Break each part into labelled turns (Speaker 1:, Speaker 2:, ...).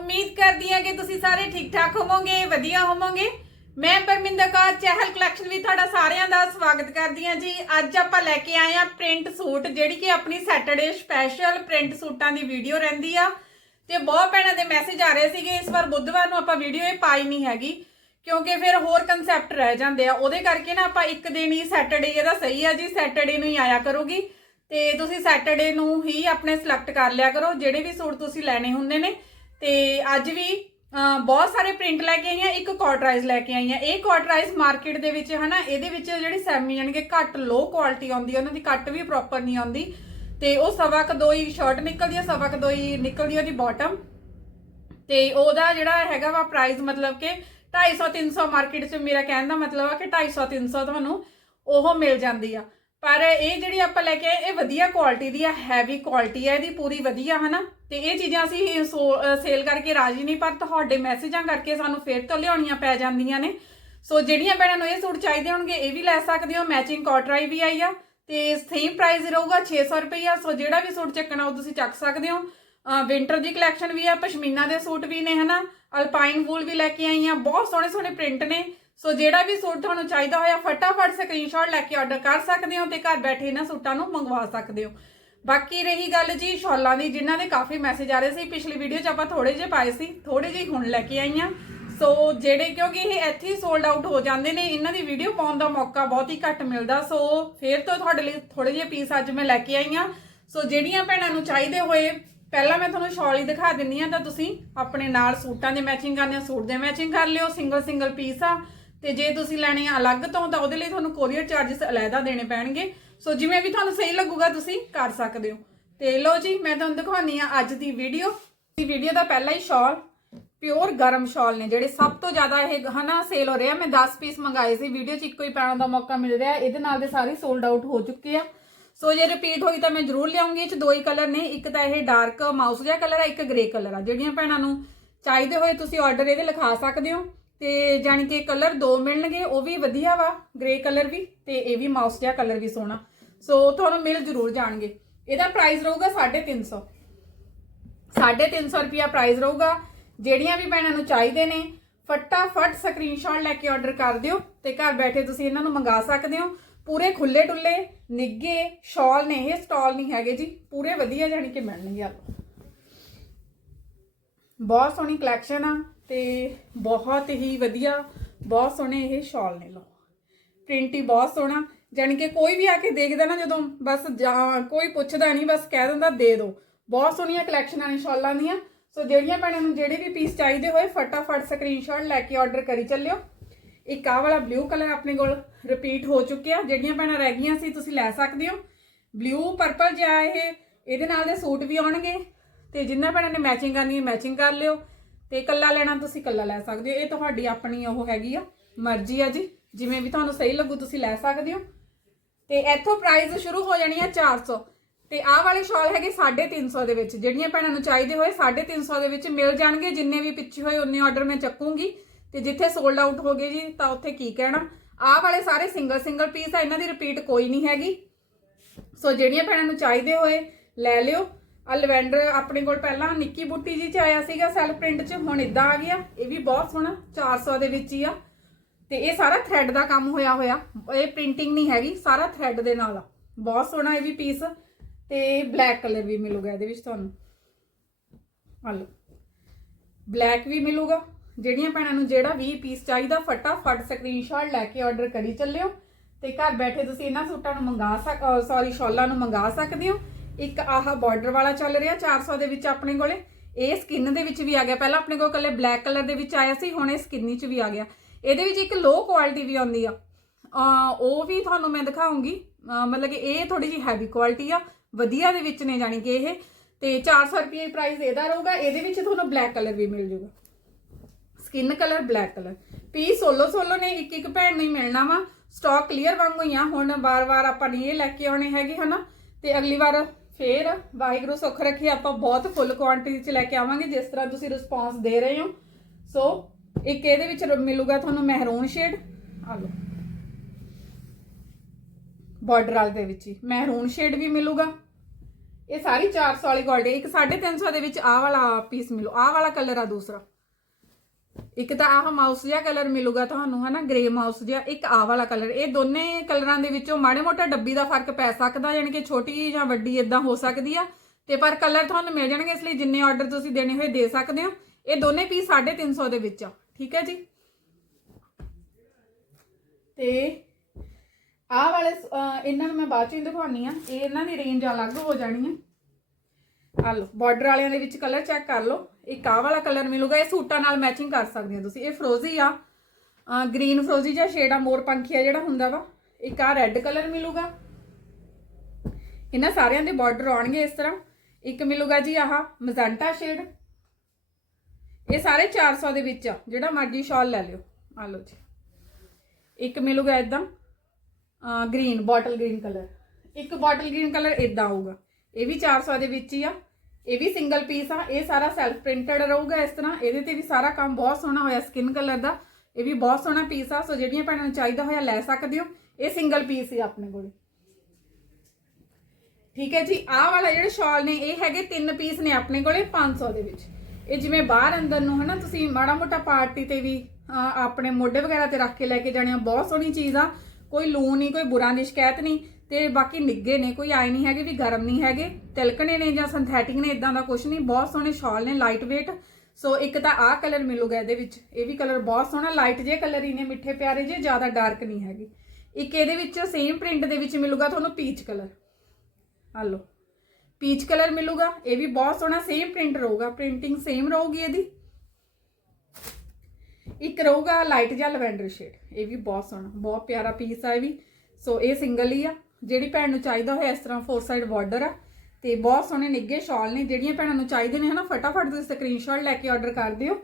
Speaker 1: ਉਮੀਦ ਕਰਦੀ ਹਾਂ ਕਿ ਤੁਸੀਂ ਸਾਰੇ ਠੀਕ ਠਾਕ ਹੋਵੋਗੇ, ਵਧੀਆ ਹੋਵੋਗੇ। ਮੈਂ ਪਰਮਿੰਦਰ ਕੌਰ, ਚਹਿਲ ਕਲੈਕਸ਼ਨ ਵੀ ਤੁਹਾਡਾ ਸਾਰਿਆਂ ਦਾ ਸਵਾਗਤ ਕਰਦੀ ਹਾਂ ਜੀ। ਅੱਜ ਆਪਾਂ ਲੈ ਕੇ ਆਏ ਆ ਪ੍ਰਿੰਟ ਸੂਟ, ਜਿਹੜੀ ਕਿ ਆਪਣੀ ਸੈਟਰਡੇ ਸਪੈਸ਼ਲ ਪ੍ਰਿੰਟ ਸੂਟਾਂ ਦੀ ਵੀਡੀਓ ਰਹਿੰਦੀ ਆ। ਤੇ ਬਹੁਤ ਭੈਣਾਂ ਦੇ ਮੈਸੇਜ ਆ ਰਹੇ ਸੀਗੇ, ਇਸ ਵਾਰ ਬੁੱਧਵਾਰ ਨੂੰ ਆਪਾਂ ਵੀਡੀਓ ਇਹ ਪਾਈ ਨਹੀਂ ਹੈਗੀ, ਕਿਉਂਕਿ ਫਿਰ ਹੋਰ ਕਨਸੈਪਟ ਰਹਿ ਜਾਂਦੇ ਆ। ਉਹਦੇ ਕਰਕੇ ਨਾ ਆਪਾਂ ਇੱਕ ਦਿਨ ਹੀ ਸੈਟਰਡੇ ਇਹਦਾ ਸਹੀ ਆ ਜੀ ਸੈਟਰਡੇ ਨੂੰ ਹੀ ਆਇਆ ਕਰੂਗੀ। ਤੇ ਤੁਸੀਂ ਸੈਟਰਡੇ ਨੂੰ ਹੀ ਆਪਣੇ ਸਿਲੈਕਟ ਕਰ ਲਿਆ ਕਰੋ। ਜਿਹੜੇ ਵੀ ਸੂਟ ਤੁਸੀਂ ਲੈਣੇ ਹੁੰਦੇ ਨੇ ਤੇ ਅੱਜ ਵੀ ਬਹੁਤ ਸਾਰੇ ਪ੍ਰਿੰਟ ਲੈ ਕੇ ਆਈਆਂ ਇੱਕ ਕਾਟਰਾਈਜ਼ ਲੈ ਕੇ ਆਈਆਂ ਇਹ ਕਾਟਰਾਈਜ਼ ਮਾਰਕੀਟ ਦੇ ਵਿੱਚ, ਹਨਾ, ਇਹਦੇ ਵਿੱਚ ਜਿਹੜੀ ਸੈਮੀ ਯਾਨੀ ਕਿ ਘੱਟ ਲੋ ਕੁਆਲਿਟੀ ਆਉਂਦੀ ਹੈ ਉਹਨਾਂ ਦੀ ਕੱਟ ਵੀ ਪ੍ਰੋਪਰ ਨਹੀਂ ਆਉਂਦੀ। ਤੇ ਉਹ ਸਵਾ ਕ ਹੀ ਸ਼ਰਟ ਨਿਕਲਦੀ ਆ, ਸਵਾ ਕ ਹੀ ਨਿਕਲਦੀ ਉਹਦੀ ਬਾਟਮ ਤੇ ਉਹਦਾ ਜਿਹੜਾ ਹੈਗਾ ਵਾ ਪ੍ਰਾਈਸ ਮਤਲਬ ਕਿ 250 300 ਮਾਰਕੀਟ 'ਚ ਮੇਰਾ ਕਹਿਣ ਦਾ ਮਤਲਬ ਆ ਕਿ 250 300 ਤੁਹਾਨੂੰ ਉਹ ਮਿਲ ਜਾਂਦੀ ਆ। ਪਰ ਇਹ ਜਿਹੜੀ ਆਪਾਂ ਲੈ ਕੇ ਆਏ, ਇਹ ਵਧੀਆ ਕੁਆਲਿਟੀ ਦੀ ਆ ਹੈਵੀ ਕੁਆਲਿਟੀ ਆ, ਇਹਦੀ ਪੂਰੀ ਵਧੀਆ, ਹਨਾ। ਤੇ ਇਹ ਚੀਜ਼ਾਂ ਅਸੀਂ ਸੇਲ ਕਰਕੇ ਰਾਜੀ ਨਹੀਂ, ਪਰ ਤੁਹਾਡੇ ਮੈਸੇਜਾਂ ਕਰਕੇ ਸਾਨੂੰ ਫੇਰ ਤੋਂ ਲਿਆਉਣੀਆਂ ਪੈ ਜਾਂਦੀਆਂ ਨੇ। ਸੋ ਜਿਹੜੀਆਂ ਭੈਣਾਂ ਨੂੰ ਇਹ ਸੂਟ ਚਾਹੀਦੇ ਹੋਣਗੇ, ਇਹ ਵੀ ਲੈ ਸਕਦੇ ਹੋ। ਮੈਚਿੰਗ ਕੋਟਰਾਈ ਵੀ ਆਈ ਆ, ਤੇ ਸੇਮ ਪ੍ਰਾਈਸ ਰਹੂਗਾ 600 ਰੁਪਈਆ। ਸੋ ਜਿਹੜਾ ਵੀ ਸੂਟ ਚੱਕਣਾ ਉਹ ਤੁਸੀਂ ਚੱਕ ਸਕਦੇ ਹੋ। ਵਿੰਟਰ ਦੀ ਕਲੈਕਸ਼ਨ ਵੀ ਆ, ਪਸ਼ਮੀਨਾ ਦੇ ਸੂਟ ਵੀ ਨੇ, ਹਨਾ? ਅਲਪਾਈਨ ਵੂਲ ਵੀ ਲੈ ਕੇ ਆਈ ਆ, ਬਹੁਤ ਸੋਹਣੇ ਸੋਹਣੇ ਪ੍ਰਿੰਟ ਨੇ। ਸੋ ਜਿਹੜਾ ਵੀ ਸੂਟ ਤੁਹਾਨੂੰ ਚਾਹੀਦਾ ਹੋਇਆ, ਫਟਾਫਟ ਸਕਰੀਨਸ਼ਾਟ ਲੈ ਕੇ ਆਰਡਰ ਕਰ ਸਕਦੇ ਹੋ ਤੇ ਘਰ ਬੈਠੇ ਇਹਨਾਂ ਸੂਟਾਂ ਨੂੰ ਮੰਗਵਾ ਸਕਦੇ ਹੋ। ਬਾਕੀ ਰਹੀ ਗੱਲ ਜੀ ਸ਼ਾਲਾਂ ਦੀ, ਜਿਨ੍ਹਾਂ ਦੇ ਕਾਫੀ ਮੈਸੇਜ ਆ ਰਹੇ ਸੀ, ਪਿਛਲੀ ਵੀਡੀਓ 'ਚ ਆਪਾਂ ਥੋੜੇ ਜਿਹੇ ਪਾਏ ਸੀ ਥੋੜੇ ਜਿਹੇ ਹੁਣ ਲੈ ਕੇ ਆਈਆਂ ਸੋ ਜਿਹੜੇ ਕਿਉਂਕਿ ਇਹ ਇੱਥੇ ਹੀ ਸੋਲਡ ਆਊਟ ਹੋ ਜਾਂਦੇ ਨੇ, ਇਹਨਾਂ ਦੀ ਵੀਡੀਓ ਪਾਉਣ ਦਾ ਮੌਕਾ ਬਹੁਤ ਹੀ ਘੱਟ ਮਿਲਦਾ। ਸੋ ਫੇਰ ਤੋਂ ਤੁਹਾਡੇ ਲਈ ਥੋੜੇ ਜਿਹੇ ਪੀਸ ਅੱਜ ਮੈਂ ਲੈ ਕੇ ਆਈ ਆਈਆਂ ਸੋ ਜਿਹੜੀਆਂ ਭੈਣਾਂ ਨੂੰ ਚਾਹੀਦੇ ਹੋਏ, ਪਹਿਲਾਂ ਮੈਂ ਤੁਹਾਨੂੰ ਸ਼ਾਲ ਹੀ ਦਿਖਾ ਦਿੰਨੀ ਆ ਤਾਂ ਤੁਸੀਂ ਆਪਣੇ ਨਾਲ ਸੂਟਾਂ ਦੇ ਮੈਚਿੰਗ ਕਰਨੇ ਆ, ਸੂਟ ਦੇ ਮੈਚਿੰਗ ਕਰ ਲਿਓ ਸਿੰਗਲ ਸਿੰਗਲ ਪੀਸ ਆ। ਤੇ ਜੇ ਤੁਸੀਂ ਲੈਣੇ ਆ ਅਲੱਗ ਤੋਂ, ਤਾਂ ਉਹਦੇ ਲਈ ਤੁਹਾਨੂੰ ਕੋਰੀਅਰ ਚਾਰजेस ਅਲੱਗਾ ਦੇਣੇ ਪੈਣਗੇ। ਸੋ ਜਿਵੇਂ ਵੀ ਤੁਹਾਨੂੰ ਸਹੀ ਲੱਗੂਗਾ ਤੁਸੀਂ ਕਰ ਸਕਦੇ ਹੋ। ਤੇ ਲਓ ਜੀ, ਮੈਂ ਤੁਹਾਨੂੰ ਦਿਖਾਉਣੀ ਆ ਅੱਜ ਦੀ ਵੀਡੀਓ ਦੀ ਵੀਡੀਓ ਦਾ ਪਹਿਲਾ ਹੀ ਸ਼ਾਲ ਪਿਓਰ ਗਰਮ ਸ਼ਾਲ ਨੇ ਜਿਹੜੇ ਸਭ ਤੋਂ ਜ਼ਿਆਦਾ ਇਹ ਹਨਾ ਸੇਲ ਹੋ ਰਿਹਾ ਮੈਂ 10 ਪੀਸ ਮੰਗਾਏ ਸੀ ਵੀਡੀਓ 'ਚ ਇੱਕੋ ਹੀ ਪਾਉਣ ਦਾ ਮੌਕਾ ਮਿਲ ਰਿਹਾ। ਇਹਦੇ ਨਾਲ ਦੇ ਸਾਰੇ ਸੋਲਡ ਆਊਟ ਹੋ ਚੁੱਕੇ ਆ। ਸੋ ਜੇ ਰਿਪੀਟ ਹੋਈ ਤਾਂ ਮੈਂ ਜ਼ਰੂਰ ਲਿਆਉਂਗੀ। ਇਹ 'ਚ ਦੋ ਹੀ ਕਲਰ ਨੇ, ਇੱਕ ਤਾਂ ਇਹ ਡਾਰਕ ਮਾਊਸ ਜਿਹਾ ਕਲਰ ਆ, ਇੱਕ ਗ੍ਰੇ ਕਲਰ ਆ। ਜਿਹੜੀਆਂ ਭੈਣਾਂ ਨੂੰ ਚਾਹੀਦੇ ਹੋਏ ਤੁਸੀਂ ਆਰਡਰ ਇਹਦੇ ਲਿਖਾ ਸਕਦੇ ਹੋ। ਤੇ ਜਾਣੀ ਕਿ ਕਲਰ ਦੋ ਮਿਲਣਗੇ, ਉਹ ਵੀ ਵਧੀਆ ਵਾ ਗ੍ਰੇ ਕਲਰ ਵੀ, ਤੇ ਇਹ ਵੀ ਮਾਊਸ ਜਿਹਾ ਕਲਰ ਵੀ ਸੋਹਣਾ। ਸੋ ਤੁਹਾਨੂੰ ਮਿਲ ਜ਼ਰੂਰ ਜਾਣਗੇ। ਇਹਦਾ ਪ੍ਰਾਈਸ ਰਹੂਗਾ 350 350 ਰੁਪਿਆ ਪ੍ਰਾਈਸ ਰਹੂਗਾ। ਜਿਹੜੀਆਂ ਵੀ ਭੈਣਾਂ ਨੂੰ ਚਾਹੀਦੇ ਨੇ, ਫਟਾਫਟ ਸਕਰੀਨਸ਼ਾਟ ਲੈ ਕੇ ਆਰਡਰ ਕਰ ਦਿਓ ਤੇ ਘਰ ਬੈਠੇ ਤੁਸੀਂ ਇਹਨਾਂ ਨੂੰ ਮੰਗਾ ਸਕਦੇ ਹੋ। ਪੂਰੇ ਖੁੱਲੇ ਟੁੱਲੇ ਨਿੱਗੇ ਸ਼ਾਲ ਨੇ, ਇਹ ਸਟਾਲ ਨਹੀਂ ਹੈਗੇ ਜੀ। ਪੂਰੇ ਵਧੀਆ ਜਾਣੀ ਕਿ ਮਿਲਣਗੇ ਆ ਬਹੁਤ ਸੋਹਣੀ ਕਲੈਕਸ਼ਨ ਆ ਤੇ ਬਹੁਤ ਹੀ ਵਧੀਆ, ਬਹੁਤ ਸੋਹਣੇ ਇਹ ਸ਼ਾਲ ਨੇ ਲੋ ਪ੍ਰਿੰਟ ਹੀ ਬਹੁਤ ਸੋਹਣਾ। ਜਾਣੀ ਕਿ ਕੋਈ ਵੀ ਆ ਕੇ ਦੇਖਦਾ ਨਾ ਜਦੋਂ ਬਸ ਜਾਂ ਕੋਈ ਪੁੱਛਦਾ ਨਹੀਂ, ਬਸ ਕਹਿ ਦਿੰਦਾ, ਦੇ ਦਿਓ ਬਹੁਤ ਸੋਹਣੀਆਂ ਕਲੈਕਸ਼ਨਾਂ ਨੇ ਸ਼ਾਲਾਂ ਦੀਆਂ। ਸੋ ਜਿਹੜੀਆਂ ਭੈਣਾਂ ਨੂੰ ਜਿਹੜੇ ਵੀ ਪੀਸ ਚਾਹੀਦੇ ਹੋਏ, ਫਟਾਫਟ ਸਕਰੀਨਸ਼ਾਟ ਲੈ ਕੇ ਆਰਡਰ ਕਰੀ ਚੱਲਿਓ। ਇੱਕ ਆਹ ਵਾਲਾ ਬਲੂ ਕਲਰ ਆਪਣੇ ਕੋਲ ਰਿਪੀਟ ਹੋ ਚੁੱਕਿਆ। ਜਿਹੜੀਆਂ ਭੈਣਾਂ ਰਹਿ ਗਈਆਂ ਸੀ, ਤੁਸੀਂ ਲੈ ਸਕਦੇ ਹੋ। ਬਲੂ ਪਰਪਲ ਜਿਹਾ ਇਹ, ਇਹਦੇ ਨਾਲ ਦੇ ਸੂਟ ਵੀ ਆਉਣਗੇ। ਤੇ ਜਿੰਨਾ ਭੈਣਾਂ ਨੇ ਮੈਚਿੰਗ ਕਰਨੀ ਹੈ ਮੈਚਿੰਗ ਕਰ ਲਿਓ। ਤੇ ਕੱਲਾ ਲੈਣਾ, ਤੁਸੀਂ ਕੱਲਾ ਲੈ ਸਕਦੇ ਹੋ। ਇਹ ਤੁਹਾਡੀ ਆਪਣੀ ਉਹ ਹੈਗੀ ਆ, ਮਰਜ਼ੀ ਆ ਜੀ। ਜਿਵੇਂ ਵੀ ਤੁਹਾਨੂੰ ਸਹੀ ਲੱਗੂ, ਤੁਸੀਂ ਲੈ ਸਕਦੇ ਹੋ। ਤੇ ਇੱਥੋਂ ਪ੍ਰਾਈਸ ਸ਼ੁਰੂ ਹੋ ਜਾਣੀ ਆ 400 ਤੇ ਆਹ ਵਾਲੇ ਸ਼ਾਲ ਹੈਗੇ 350 ਦੇ ਵਿੱਚ। ਜਿਹੜੀਆਂ ਭੈਣਾਂ ਨੂੰ ਚਾਹੀਦੇ ਹੋਏ 350 ਦੇ ਵਿੱਚ ਮਿਲ ਜਾਣਗੇ, ਜਿੰਨੇ ਵੀ ਪਿੱਛੇ ਹੋਏ ਉਨੇ ਆਰਡਰ ਮੈਂ ਚੱਕੂੰਗੀ। ਤੇ ਜਿੱਥੇ ਸੋਲਡ ਆਊਟ ਹੋ ਗਏ ਜੀ, ਤਾਂ ਉੱਥੇ ਕੀ ਕਹਿਣਾ। ਆਹ ਵਾਲੇ ਸਾਰੇ ਸਿੰਗਲ ਸਿੰਗਲ ਪੀਸ ਆ, ਇਹਨਾਂ ਦੀ ਰਿਪੀਟ ਕੋਈ ਨਹੀਂ ਹੈਗੀ। ਸੋ ਜਿਹੜੀਆਂ ਭੈਣਾਂ ਨੂੰ ਚਾਹੀਦੇ ਹੋਏ ਲੈ ਲਿਓ। ਆ ਲਵੈਂਡਰ ਆਪਣੇ ਕੋਲ ਪਹਿਲਾਂ ਨਿੱਕੀ ਬੁੱਟੀ ਜੀ ਚ ਆਇਆ ਸੀਗਾ ਸੈਲਫ ਪ੍ਰਿੰਟ ਚ। ਹੁਣ ਇਦਾਂ ਆ ਗਿਆ। ਇਹ ਵੀ ਬਹੁਤ ਸੋਹਣਾ 400 ਦੇ ਵਿੱਚ ਹੀ ਆ। ਤੇ ਇਹ ਸਾਰਾ ਥ੍ਰੈਡ ਦਾ ਕੰਮ ਹੋਇਆ ਹੋਇਆ। ਇਹ ਪ੍ਰਿੰਟਿੰਗ ਨਹੀਂ ਹੈਗੀ, ਸਾਰਾ ਥ੍ਰੈਡ ਦੇ ਨਾਲ ਆ। ਬਹੁਤ ਸੋਹਣਾ ਇਹ ਵੀ ਪੀਸ ਤੇ ਬਲੈਕ ਕਲਰ ਵੀ ਮਿਲੂਗਾ ਇਹਦੇ ਵਿੱਚ ਤੁਹਾਨੂੰ। ਆ ਲਓ। ਬਲੈਕ ਵੀ ਮਿਲੂਗਾ। ਜਿਹੜੀਆਂ ਭੈਣਾਂ ਨੂੰ ਜਿਹੜਾ ਵੀ ਪੀਸ ਚਾਹੀਦਾ, ਫਟਾਫਟ ਸਕਰੀਨਸ਼ਾਟ ਲੈ ਕੇ ਆਰਡਰ ਕਰੀ ਚੱਲਿਓ। ਤੇ ਘਰ ਬੈਠੇ ਤੁਸੀਂ ਇਹਨਾਂ ਸੂਟਾਂ ਨੂੰ ਮੰਗਾ ਸਕ ਸੌਰੀ ਸ਼ਾਲਾਂ ਨੂੰ ਮੰਗਾ ਸਕਦੇ ਹੋ। ਇੱਕ ਆਹ ਬਾਰਡਰ ਵਾਲਾ ਚੱਲ ਰਿਹਾ 400 ਦੇ ਵਿੱਚ ਆਪਣੇ ਕੋਲੇ। ਇਹ ਸਕਿਨ ਦੇ ਵਿੱਚ ਵੀ ਆ ਗਿਆ। ਪਹਿਲਾਂ ਆਪਣੇ ਕੋਲ ਕੱਲੇ ਬਲੈਕ ਕਲਰ ਦੇ ਵਿੱਚ ਆਇਆ ਸੀ, ਹੁਣ ਇਹ ਸਕਿਨੀ ਚ ਵੀ ਆ ਗਿਆ। ਇਹਦੇ ਵਿੱਚ ਇੱਕ ਲੋ ਕੁਆਲਿਟੀ ਵੀ ਆਉਂਦੀ ਆ। ਉਹ ਵੀ ਤੁਹਾਨੂੰ ਮੈਂ ਦਿਖਾਉਂਗੀ। ਮਤਲਬ ਕਿ ਇਹ ਥੋੜੀ ਜਿਹੀ ਹੈਵੀ ਕੁਆਲਿਟੀ ਆ। ਵਧੀਆ ਦੇ ਵਿੱਚ ਨੇ ਜਾਣੀ ਕਿ ਇਹ। ਤੇ 400 ਰੁਪਏ ਪ੍ਰਾਈਸ ਇਹਦਾ ਰਹੂਗਾ। ਇਹਦੇ ਵਿੱਚ ਤੁਹਾਨੂੰ ਬਲੈਕ ਕਲਰ ਵੀ ਮਿਲ ਜੂਗਾ। ਸਕਿਨ ਕਲਰ ਬਲੈਕ ਕਲਰ ਪੀ ਸੋਲੋ ਸੋਲੋ ਨੇ, ਇੱਕ ਇੱਕ ਭੈਣ ਨੂੰ ਹੀ ਮਿਲਣਾ ਵਾ। ਸਟਾਕ ਕਲੀਅਰ ਵਾਂਗੂ ਹੀ ਆ। ਹੁਣ ਬਾਰ-ਬਾਰ ਆਪਾਂ ਨਹੀਂ ਇਹ ਲੈ ਕੇ ਆਉਣੇ ਹੈਗੇ, ਹਨਾ? ਤੇ ਅਗਲੀ ਵਾਰ ਫੇਰ ਵਾਹਿਗੁਰੂ ਸੁੱਖ ਰੱਖੇ। ਆਪਾਂ ਬਹੁਤ ਫੁੱਲ ਕੁਆਂਟੀਟੀ ਚ ਲੈ ਕੇ ਆਵਾਂਗੇ, ਜਿਸ ਤਰ੍ਹਾਂ ਤੁਸੀਂ ਰਿਸਪਾਂਸ ਦੇ ਰਹੇ ਹੋ। ਸੋ ਇੱਕ ਇਹਦੇ ਵਿੱਚ ਰ- ਮਿਲੂਗਾ ਤੁਹਾਨੂੰ ਮਹਿਰੂਨ ਸ਼ੇਡ ਆ ਲਓ। ਬਾਰਡਰ ਵਾਲੇ ਦੇ ਵਿੱਚ ਹੀ। ਮਹਿਰੂਨ ਸ਼ੇਡ ਵੀ ਮਿਲੂਗਾ। ਇਹ ਸਾਰੀ 400 ਵਾਲੀ ਕੁਆਲਿਟੀ ਇੱਕ 350 ਦੇ ਵਿੱਚ ਆਹ ਵਾਲਾ ਪੀਸ ਮਿਲੂ ਆਹ ਵਾਲਾ ਕਲਰ ਆ ਦੂਸਰਾ। ਇੱਕ ਤਾਂ ਆਹ ਮਾਊਸ ਜਿਹਾ ਕਲਰ ਮਿਲੂਗਾ ਤੁਹਾਨੂੰ, ਹਨਾ? ਗ੍ਰੇ ਮਾਊਸ ਜਿਹਾ। ਇੱਕ ਆਹ ਵਾਲਾ ਕਲਰ ਇਹ ਦੋਨੇ ਕਲਰਾਂ ਦੇ ਵਿੱਚੋਂ ਮਾੜੇ ਮੋਟਾ ਡੱਬੀ ਦਾ ਫ਼ਰਕ ਪੈ ਸਕਦਾ, ਯਾਨੀ ਕਿ ਛੋਟੀ ਜਾਂ ਵੱਡੀ ਇਦਾਂ ਹੋ ਸਕਦੀ ਆ। ਤੇ ਪਰ ਕਲਰ ਤੁਹਾਨੂੰ ਮਿਲ ਜਾਣਗੇ, ਇਸ ਲਈ ਜਿੰਨੇ ਆਰਡਰ ਤੁਸੀਂ ਦੇਣੇ ਹੋਏ ਦੇ ਸਕਦੇ ਹੋ। ਇਹ ਦੋਨੇ ਪੀਸ 350 ਦੇ ਵਿੱਚ ਆ। ਠੀਕ ਹੈ ਜੀ? ਤੇ ਆਹ ਵਾਲੇ ਇਹਨਾਂ ਨੂੰ ਮੈਂ ਬਾਅਦ ਚ ਹੀ ਦਿਖਾਉਣੀ ਆ। ਇਹ ਇਹਨਾਂ ਦੀ ਰੇਂਜ ਅਲੱਗ ਹੋ ਜਾਣੀ ਆ। ਆ ਲਓ ਬਾਰਡਰ ਵਾਲਿਆਂ ਦੇ ਵਿੱਚ ਕਲਰ ਚੈੱਕ ਕਰ ਲਓ। ਇੱਕ ਆਹ ਵਾਲਾ ਕਲਰ ਮਿਲੂਗਾ, ਇਹ ਸੂਟਾਂ ਨਾਲ ਮੈਚਿੰਗ ਕਰ ਸਕਦੇ ਹੋ ਤੁਸੀਂ। ਇਹ ਫਰੋਜ਼ੀ ਆ। ਗ੍ਰੀਨ ਫਰੋਜ਼ੀ ਜਾਂ ਸ਼ੇਡ ਆ, ਮੋਰ ਆ ਜਿਹੜਾ ਹੁੰਦਾ ਵਾ। ਇੱਕ ਆ ਰੈੱਡ ਕਲਰ ਮਿਲੂਗਾ। ਇਹਨਾਂ ਸਾਰਿਆਂ ਦੇ ਬਾਰਡਰ ਆਉਣਗੇ ਇਸ ਤਰ੍ਹਾਂ। ਇੱਕ ਮਿਲੂਗਾ ਜੀ ਆਹ ਮਜ਼ੰਟਾ ਸ਼ੇਡ ਇਹ ਸਾਰੇ 400 ਦੇ ਵਿੱਚ ਆ, ਜਿਹੜਾ ਮਰਜ਼ੀ ਸ਼ਾਲ ਲੈ ਲਿਓ। ਆ ਲਓ ਜੀ। ਇੱਕ ਮਿਲੂਗਾ ਇਦਾਂ ਗ੍ਰੀਨ ਬੋਟਲ ਗ੍ਰੀਨ ਕਲਰ ਇੱਕ ਬੋਟਲ ਗ੍ਰੀਨ ਕਲਰ ਇਦਾਂ ਆਊਗਾ। ਇਹ ਵੀ 400 ਦੇ ਵਿੱਚ ਹੀ ਆ। ਇਹ ਵੀ ਸਿੰਗਲ ਪੀਸ ਆ। ਇਹ ਸਾਰਾ ਸੈਲਫ ਪ੍ਰਿੰਟਡ ਰਹੂਗਾ ਇਸ ਤਰ੍ਹਾਂ। ਇਹਦੇ ਤੇ ਵੀ ਸਾਰਾ ਕੰਮ ਬਹੁਤ ਸੋਹਣਾ ਹੋਇਆ ਸਕਿਨ ਕਲਰ ਦਾ। ਇਹ ਵੀ ਬਹੁਤ ਸੋਹਣਾ ਪੀਸ ਆ। ਸੋ ਜਿਹੜੀਆਂ ਭੈਣਾਂ ਨੂੰ ਚਾਹੀਦਾ ਹੋਇਆ ਲੈ ਸਕਦੇ ਹੋ। ਇਹ ਸਿੰਗਲ ਪੀਸ ਹੀ ਆ ਆਪਣੇ ਕੋਲ। ਠੀਕ ਹੈ ਜੀ। ਆਹ ਵਾਲਾ ਜਿਹੜੇ ਸ਼ਾਲ ਨੇ, ਇਹ ਹੈਗੇ ਤਿੰਨ ਪੀਸ ਨੇ ਆਪਣੇ ਕੋਲੇ 500 ਦੇ ਵਿੱਚ। ਇਹ ਜਿਵੇਂ ਬਾਹਰ ਅੰਦਰ ਨੂੰ, ਹਨਾ, ਤੁਸੀਂ ਮਾੜਾ ਮੋਟਾ ਪਾਰਟੀ ਤੇ ਵੀ ਆਪਣੇ ਮੋਢੇ ਵਗੈਰਾ ਤੇ ਰੱਖ ਕੇ ਲੈ ਕੇ ਜਾਣੇ ਆ, ਬਹੁਤ ਸੋਹਣੀ ਚੀਜ਼ ਆ। ਕੋਈ ਲੂਣ ਨਹੀਂ, ਕੋਈ ਬੁਰਾ ਦੀ ਸ਼ਿਕਾਇਤ ਨਹੀਂ। ਤੇ ਬਾਕੀ ਨਿੱਗੇ ਨੇ, ਕੋਈ ਆਏ ਨਹੀਂ ਹੈਗੇ, ਵੀ ਗਰਮ ਨਹੀਂ ਹੈਗੇ। ਤਿਲਕਣੇ ਨੇ ਜਾਂ ਸਿੰਥੈਟਿਕ ਨੇ ਇਦਾਂ ਦਾ ਕੁਝ ਨਹੀਂ। ਬਹੁਤ ਸੋਹਣੇ ਸ਼ਾਲ ਨੇ ਲਾਈਟ weight ਸੋ ਇੱਕ ਤਾਂ ਆਹ ਕਲਰ ਮਿਲੂਗਾ ਇਹਦੇ ਵਿੱਚ। ਇਹ ਵੀ ਕਲਰ ਬਹੁਤ ਸੋਹਣਾ ਲਾਈਟ ਜੇ ਕਲਰ ਹੀ ਨੇ, ਮਿੱਠੇ ਪਿਆਰੇ ਜੇ ਜ਼ਿਆਦਾ ਡਾਰਕ ਨਹੀਂ ਹੈਗੇ। ਇੱਕ ਇਹਦੇ ਵਿੱਚ ਸੇਮ ਪ੍ਰਿੰਟ ਦੇ ਵਿੱਚ ਮਿਲੂਗਾ ਤੁਹਾਨੂੰ ਪੀਚ ਕਲਰ ਆ ਲਓ। ਪੀਚ ਕਲਰ ਮਿਲੂਗਾ, ਇਹ ਵੀ ਬਹੁਤ ਸੋਹਣਾ ਸੇਮ ਪ੍ਰਿੰਟ ਰਹੂਗਾ ਪ੍ਰਿੰਟਿੰਗ ਸੇਮ ਰਹੂਗੀ ਇਹਦੀ। ਇੱਕ ਰਹੂਗਾ ਲਾਈਟ ਜਾਂ ਲਵੈਂਡਰ ਸ਼ੇਡ ਇਹ ਵੀ ਬਹੁਤ ਸੋਹਣਾ, ਬਹੁਤ ਪਿਆਰਾ ਪੀਸ ਆ ਇਹ ਵੀ। ਸੋ ਇਹ ਸਿੰਗਲ ਹੀ ਆ। ਜਿਹੜੀ ਭੈਣ ਨੂੰ ਚਾਹੀਦਾ ਹੋਇਆ ਇਸ ਤਰ੍ਹਾਂ ਫੋਰ ਸਾਈਡ ਬਾਰਡਰ ਆ। ਤੇ ਬਹੁਤ ਸੋਹਣੇ ਨਿੱਗੇ ਸ਼ਾਲ ਨੇ, ਜਿਹੜੀਆਂ ਭੈਣਾਂ ਨੂੰ ਚਾਹੀਦੇ ਨੇ, ਹਨਾ, ਫਟਾਫਟ ਤੁਸੀਂ ਸਕਰੀਨਸ਼ਾਟ ਲੈ ਕੇ ਆਰਡਰ ਕਰ ਦਿਓ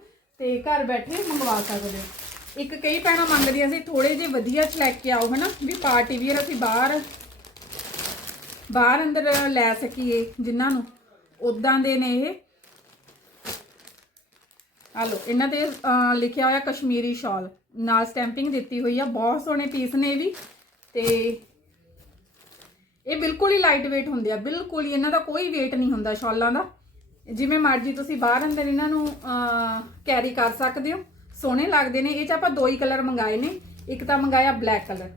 Speaker 1: ਤੇ ਘਰ ਬੈਠੇ ਮੰਗਵਾ ਸਕਦੇ ਹੋ। ਇੱਕ ਕਈ ਭੈਣਾਂ ਮੰਗਦੀਆਂ ਸੀ ਥੋੜੇ ਜਿਹੇ ਵਧੀਆ ਚ ਲੈ ਕੇ ਆਓ, ਹਨਾ, ਵੀ ਪਾਰਟੀ ਵੀਅਰ ਅਸੀਂ ਬਾਹਰ ਬਾਹਰ ਅੰਦਰ ਲੈ ਸਕੀਏ ਜਿਨ੍ਹਾਂ ਨੂੰ। ਉਦਾਂ ਦੇ ਨੇ ਇਹ। ਆ ਲਓ, ਇਹਨਾਂ ਤੇ ਲਿਖਿਆ ਹੋਇਆ ਕਸ਼ਮੀਰੀ ਸ਼ਾਲ। ਨਾਲ ਸਟੈਂਪਿੰਗ ਦਿੱਤੀ ਹੋਈ ਆ, ਬਹੁਤ ਸੋਹਣੇ ਪੀਸ ਨੇ ਇਹ ਵੀ। ਤੇ ਇਹ ਬਿਲਕੁਲ ਹੀ ਲਾਈਟ weight ਹੁੰਦੇ ਆ, ਬਿਲਕੁਲ ਹੀ ਇਹਨਾਂ ਦਾ ਕੋਈ weight ਨਹੀਂ ਹੁੰਦਾ ਸ਼ਾਲਾਂ ਦਾ। ਜਿਵੇਂ ਮਰਜ਼ੀ ਤੁਸੀਂ ਬਾਹਰ ਅੰਦਰ ਇਹਨਾਂ ਨੂੰ ਕੈਰੀ ਕਰ ਸਕਦੇ ਹੋ। ਸੋਹਣੇ ਲੱਗਦੇ ਨੇ, ਇਹ ਚ ਆਪਾਂ ਦੋ ਹੀ ਕਲਰ ਮੰਗਾਏ ਨੇ। ਇੱਕ ਤਾਂ ਮੰਗਾਇਆ ਬਲੈਕ ਕਲਰ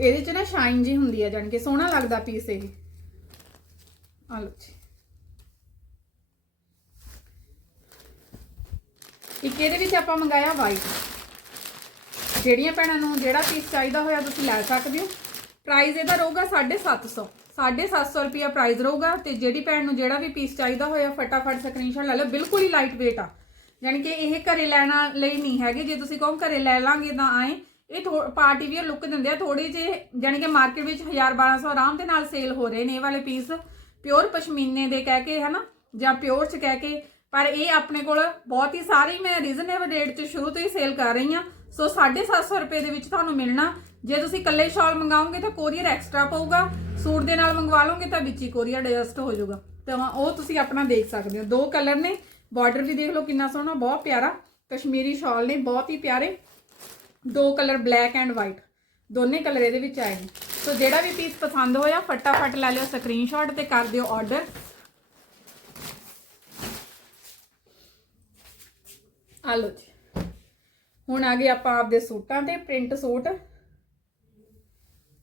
Speaker 1: ਇਹਦੇ ਚ ਨਾ ਸ਼ਾਈਨ ਜੀ ਹੁੰਦੀ ਆ ਜਾਨ ਕਿ ਸੋਹਣਾ ਲੱਗਦਾ ਪੀਸ ਇਹ। ਆ ਲਓ ਜੀ। ਇੱਕ ਇਹਦੇ ਵਿੱਚ ਆਪਾਂ ਮੰਗਾਇਆ ਵਾਈਟ ਜਿਹੜੀਆਂ ਭੈਣਾਂ ਨੂੰ ਜਿਹੜਾ ਪੀਸ ਚਾਹੀਦਾ ਹੋਇਆ ਤੁਸੀਂ ਲੈ ਸਕਦੇ ਹੋ। ਪ੍ਰਾਈਸ ਇਹਦਾ ਰਹੂਗਾ 750 750 ਰੁਪਿਆ ਪ੍ਰਾਈਸ ਰਹੂਗਾ ਤੇ ਜਿਹੜੀ ਭੈਣ ਨੂੰ ਜਿਹੜਾ ਵੀ ਪੀਸ ਚਾਹੀਦਾ ਹੋਇਆ ਫਟਾਫਟ ਸਕਰੀਨਸ਼ਾਟ ਲੈ ਲਓ। ਬਿਲਕੁਲ ਹੀ ਲਾਈਟ weight ਆ। ਯਾਨੀ ਕਿ ਇਹ ਘਰੇ ਲੈਣ ਲਈ ਨਹੀਂ ਹੈਗੇ। ਜੇ ਤੁਸੀਂ ਕਹੋ ਘਰੇ ਲੈ ਲਾਂਗੇ ਤਾਂ ਆਏ। ਇਹ ਪਾਰਟੀ ਵੀਅਰ ਲੁੱਕ ਦਿੰਦੇ ਆ ਥੋੜੀ ਜਿਹੀ ਯਾਨੀ ਕਿ ਮਾਰਕੀਟ ਵਿੱਚ 1000 1200 ਆਰਾਮ ਦੇ ਨਾਲ ਸੇਲ ਹੋ ਰਹੇ ਨੇ ਇਹ ਵਾਲੇ ਪੀਸ, ਪਿਓਰ ਪਸ਼ਮੀਨੇ ਦੇ ਕਹਿ ਕੇ, ਹਨਾ, ਜਾਂ ਪਿਓਰ ਚ ਕਹਿ ਕੇ, ਪਰ ਇਹ ਆਪਣੇ ਕੋਲ ਬਹੁਤ ਹੀ ਸਾਰੀ ਮੈਂ ਰੀਜ਼ਨੇਬਲ ਰੇਟ 'ਚ ਸ਼ੁਰੂ ਤੋਂ ਹੀ ਸੇਲ ਕਰ ਰਹੀ ਆ ਸੋ 750 ਰੁਪਏ ਦੇ ਵਿੱਚ ਤੁਹਾਨੂੰ ਮਿਲਣਾ। ਜੇ ਤੁਸੀਂ ਇਕੱਲੇ ਸ਼ਾਲ ਮੰਗਾਓਗੇ ਤਾਂ ਕੋਰੀਅਰ ਐਕਸਟਰਾ ਪਊਗਾ, ਸੂਟ ਦੇ ਨਾਲ ਮੰਗਵਾ ਲਓਗੇ ਤਾਂ ਵਿੱਚ ਹੀ ਕੋਰੀਅਰ ਐਡਜਸਟ ਹੋ ਜਾਊਗਾ। ਤਾਂ ਉਹ ਤੁਸੀਂ ਆਪਣਾ ਦੇਖ ਸਕਦੇ ਹੋ। ਦੋ ਕਲਰ ਨੇ, ਬਾਰਡਰ ਵੀ ਦੇਖ ਲਓ ਕਿੰਨਾ ਸੋਹਣਾ, ਬਹੁਤ ਪਿਆਰਾ, ਕਸ਼ਮੀਰੀ ਸ਼ਾਲ ਨੇ, ਬਹੁਤ ਹੀ ਪਿਆਰੇ। ਦੋ ਕਲਰ ਬਲੈਕ ਐਂਡ ਵਾਈਟ, ਦੋਨੇ ਕਲਰ ਇਹਦੇ ਵਿੱਚ ਆਏ ਨੇ। ਸੋ ਜਿਹੜਾ ਵੀ ਪੀਸ ਪਸੰਦ ਹੋਇਆ, ਫਟਾਫਟ ਲੈ ਲਿਓ ਸਕਰੀਨਸ਼ਾਟ ਤੇ ਕਰ ਦਿਓ ਆਰਡਰ ਆ ਲਓ ਜੀ। ਹੁਣ ਆ ਗਏ ਆਪਾਂ ਆਪਦੇ ਸੂਟਾਂ ਤੇ ਪ੍ਰਿੰਟ ਸੂਟ।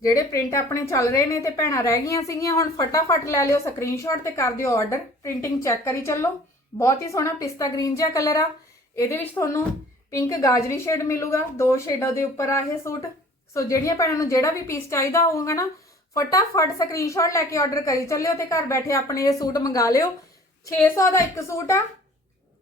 Speaker 1: ਜਿਹੜੇ ਪ੍ਰਿੰਟ ਆਪਣੇ ਚੱਲ ਰਹੇ ਨੇ ਤੇ ਭੈਣਾਂ ਰਹਿ ਗਈਆਂ ਸੀਗੀਆਂ, ਹੁਣ ਫਟਾਫਟ ਲੈ ਲਿਓ ਸਕਰੀਨਸ਼ਾਟ ਤੇ ਕਰ ਦਿਓ ਆਰਡਰ ਪ੍ਰਿੰਟਿੰਗ ਚੈੱਕ ਕਰੀ ਚੱਲੋ। ਬਹੁਤ ਹੀ ਸੋਹਣਾ ਪਿਸਤਾ ਗ੍ਰੀਨ ਜਿਹਾ ਕਲਰ ਆ। ਇਹਦੇ ਵਿੱਚ ਤੁਹਾਨੂੰ ਪਿੰਕ ਗਾਜਰੀ ਸ਼ੇਡ ਮਿਲੂਗਾ, ਦੋ ਸ਼ੇਡਾਂ ਦੇ ਉੱਪਰ ਆ ਇਹ ਸੂਟ। ਸੋ ਜਿਹੜੀਆਂ ਭੈਣਾਂ ਨੂੰ ਜਿਹੜਾ ਵੀ ਪੀਸ ਚਾਹੀਦਾ ਹੋਊਗਾ ਨਾ, ਫਟਾਫਟ ਸਕਰੀਨਸ਼ਾਟ ਲੈ ਕੇ ਆਰਡਰ ਕਰੀ ਚੱਲਿਓ ਤੇ ਘਰ ਬੈਠੇ ਆਪਣੇ ਇਹ ਸੂਟ ਮੰਗਾ ਲਿਓ। 600 ਦਾ ਇੱਕ ਸੂਟ ਆ।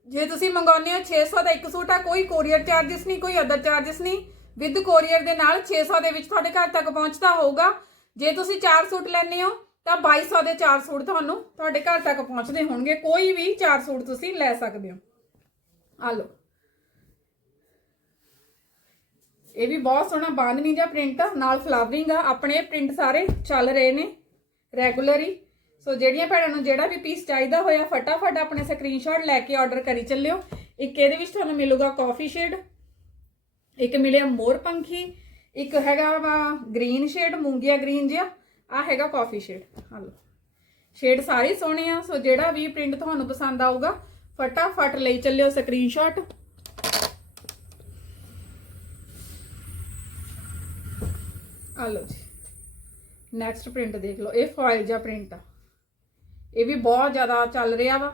Speaker 1: ਜੇ ਤੁਸੀਂ ਮੰਗਾਉਂਦੇ ਹੋ 600 ਦਾ ਇੱਕ ਸੂਟ ਆ। ਕੋਈ ਕੋਰੀਅਰ ਚਾਰजेस ਨਹੀਂ, ਕੋਈ ਅਦਰ ਚਾਰजेस ਨਹੀਂ। ਵਿਦ ਕੋਰੀਅਰ ਦੇ ਨਾਲ 600 ਦੇ ਵਿੱਚ ਤੁਹਾਡੇ ਘਰ ਤੱਕ ਪਹੁੰਚਦਾ ਹੋਊਗਾ। ਜੇ ਤੁਸੀਂ ਚਾਰ ਸੂਟ ਲੈਣੇ ਹੋ, ਤਾਂ 2200 ਦੇ ਚਾਰ ਸੂਟ ਤੁਹਾਨੂੰ ਤੁਹਾਡੇ ਘਰ ਤੱਕ ਪਹੁੰਚਦੇ ਹੋਣਗੇ। ਕੋਈ ਵੀ ਚਾਰ ਸੂਟ ਤੁਸੀਂ ਲੈ ਸਕਦੇ ਹੋ। ਆ ਲਓ। ਇਹ ਵੀ ਬਹੁਤ ਸੋਹਣਾ ਬਾਂਧਨੀ ਜਾਂ ਪ੍ਰਿੰਟ ਆ, ਨਾਲ ਫਲਾਵਰਿੰਗ ਆ, ਆਪਣੇ ਪ੍ਰਿੰਟ ਸਾਰੇ ਚੱਲ ਰਹੇ ਨੇ ਰੈਗੂਲਰ ਹੀ ਸੋ ਜਿਹੜੀਆਂ ਭੈਣਾਂ ਨੂੰ ਜਿਹੜਾ ਵੀ ਪੀਸ ਚਾਹੀਦਾ ਹੋਇਆ, ਫਟਾਫਟ ਆਪਣੇ ਸਕਰੀਨਸ਼ਾਟ ਲੈ ਕੇ ਆਰਡਰ ਕਰੀ ਚੱਲਿਓ। ਇੱਕ ਇਹਦੇ ਵਿੱਚ ਤੁਹਾਨੂੰ ਮਿਲੂਗਾ ਕਾਫੀ ਸ਼ੇਡ ਇੱਕ ਮਿਲਿਆ ਮੋਰ ਪੰਖੀ, ਇੱਕ ਹੈਗਾ ਵਾ ਗ੍ਰੀਨ ਸ਼ੇਡ ਮੂੰਗੀਆ ਗ੍ਰੀਨ ਜਿਹਾ ਆ ਹੈਗਾ ਕਾਫੀ ਸ਼ੇਡ ਆ ਸ਼ੇਡ ਸਾਰੇ ਸੋਹਣੇ ਆ ਸੋ ਜਿਹੜਾ ਵੀ ਪ੍ਰਿੰਟ ਤੁਹਾਨੂੰ ਪਸੰਦ ਆਊਗਾ, ਫਟਾਫਟ ਲਈ ਚੱਲਿਓ ਸਕਰੀਨਸ਼ਾਟ ਆ ਲਓ ਜੀ। ਨੈਕਸਟ ਪ੍ਰਿੰਟ ਦੇਖ ਲਓ। ਇਹ ਫਾਇਲ ਜਿਹਾ ਪ੍ਰਿੰਟ ਆ। ਇਹ ਵੀ ਬਹੁਤ ਜ਼ਿਆਦਾ ਚੱਲ ਰਿਹਾ ਵਾ।